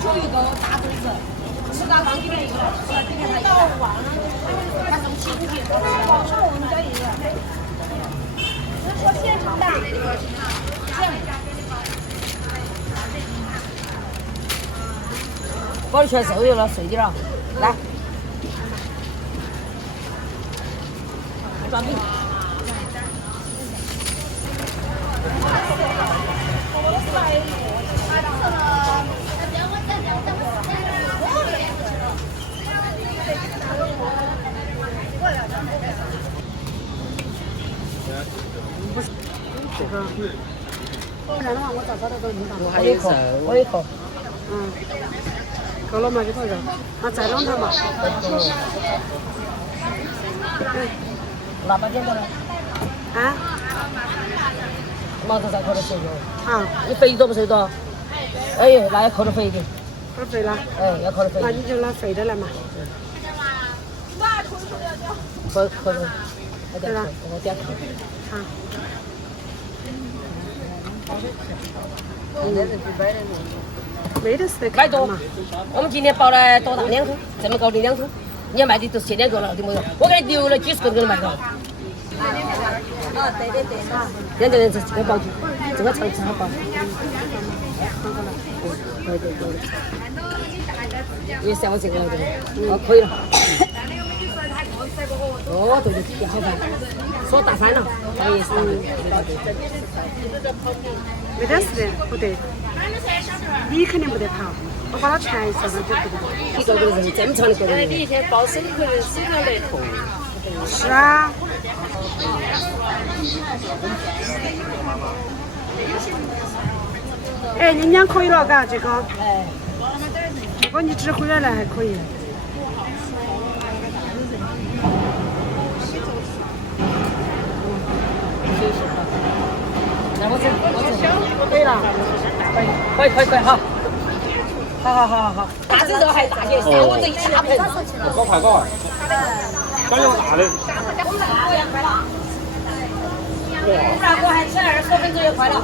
煮一个大肚子，吃到放里面一个，今天他忘了，他送亲戚，我们家一个。说现场的，包里全瘦肉了，碎点了，来，抓饼。这个，不然的话我早早的都弄到。我一口，我一口。嗯，够了嘛这个肉，那再2头嘛。腊八点的了。啊？毛头再扣点肥肉。好。你肥多不肥多？哎，那要扣点肥一点。扣肥了。哎，要扣点肥。那你就拿肥的来嘛。扣。对了。我点扣。好。没得事买多嘛。我们今天包了多大2桶，这么高的2桶，你要卖的都7点够了，都没有。我给你留了几十个给你卖掉。对。对，这个包这个长好包。对。你算我这个了对。哦，可以了。哦，对，好饭。说大饭了，不好意思。没得事的，不得。你肯定不得跑，我把它全吃上就不得。一个个人这么长的个人。你以前包生可能手上来痛。是啊。哎，你俩可以了，嘎，这个。哎。如果你指挥了来还可以。来，我这可以了，可以，好，大只肉还大些，像我这一大盆。搞快搞，搞要大的。我们那锅还吃20多分钟就快了。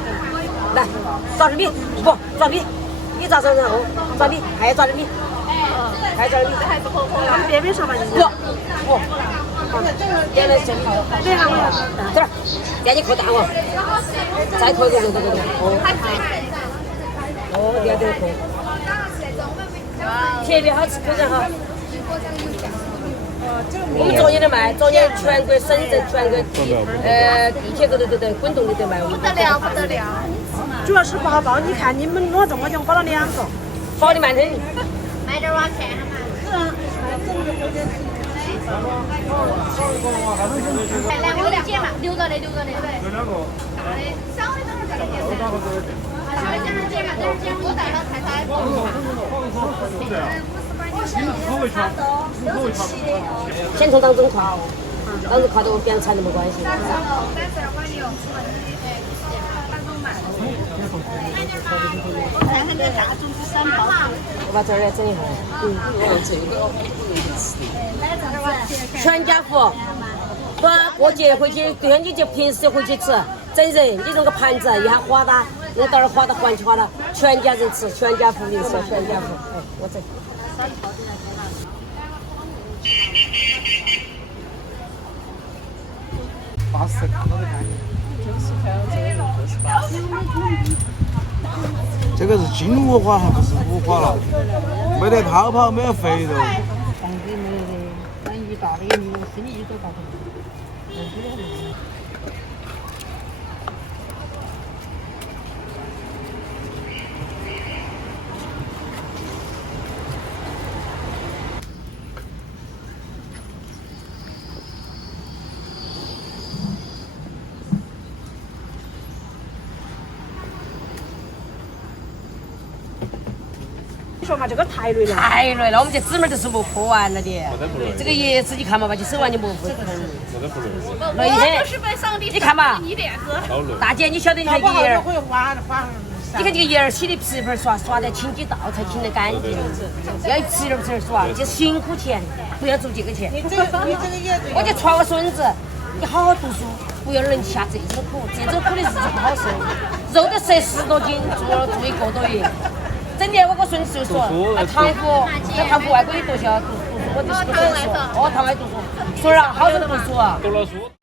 来，抓点米，不抓米，你抓上然后抓米，还抓点米，还抓点米，他们边边上吧你。不，点了先好。对啊，这儿，点你扣大哦，再扣一个，对。哦，点扣。特别好吃，非常好。我们昨天的卖，昨天全国省镇全国地铁对，滚动的都卖。不得了。主要是不好包，你看你们攞中，我就包了2个。包的慢点。买点碗看哈嘛。来，我给你剪嘛，留着的。有2个。大的，小的等会儿再给你剪。大的等会儿剪嘛，等会儿剪我带了太大的包嘛。先从当中跨，当时跨到变长都没关系。我把这儿整一下。全家福，不过节回去，对你就平时回去吃，整人，你弄个盘子一下划哒，那到那儿划到环圈了，全家人吃，全家福零食，全家福。哎，我整。80看到的干净。这个是金五花还不是五花了，没得泡泡，没有肥肉。放给没得，等鱼大的鱼，生鱼都大头。说嘛，这个太累了。太累了，我们这姊妹都是磨破完了的。这个叶子你看嘛，把你手完就磨不成。累的。你看嘛，大姐，你晓得你看这个叶儿，你看这个叶儿洗的皮盆刷得清几道才清得干净，要一吃点刷，这辛苦钱，不要做这个钱。我就传我孙子，你好好读书。不要能下这种苦，这种苦的日子不好受。肉都吃10多斤，住一个多月。整天我跟孙子就说，唐福在唐福外国也读书，读书，我就是不读书。哦，唐外读书，说了好多读书啊。读了书。